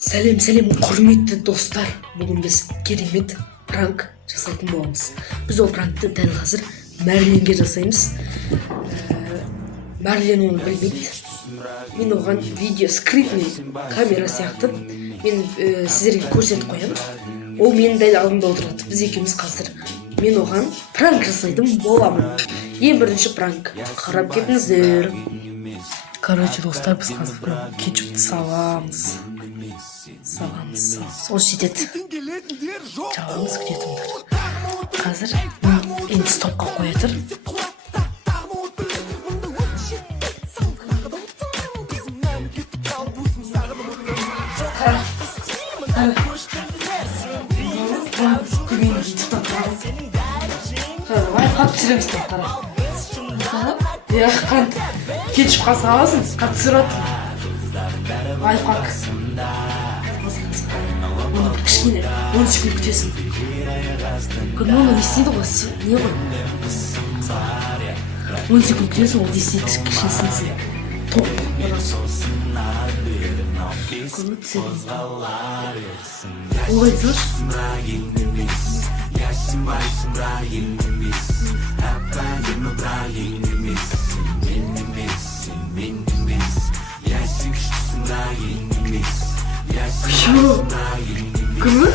Сәлем құрметті достар. Бүгін біз керемет пранк жасайтын боламыз. Біз ол пранкты дәл қазір Мәрленге жасаймыз. Мәрлен оны білмейді. Мен оған видео скрипный камера сияқты мен сіздерге көрсетіп қоямын. Ол менің дәл алдымда отырады. Біз екеуміз қазір мен оған пранк жасайтын боламын. Ең бірінші пранк. Қарап кетіңіздер. Короче, достар, біз қазір кетчупты саламыз. Ол жетеді. Жауымыз күтетіңдер. Қазір енді стопқа қоя тұр. Қатты түсіреміз қара. Кетчуп қасы аласың, қатты түсіретін. Айқақ. Оны бір кішкене 10 секунд күтесің. Оны не істейді ғой? Не ғой? 10 секунд күтесің, ол десіне кішкене сынсын. Тоқ. Көмі түсірін. Олай тұр. Көмі?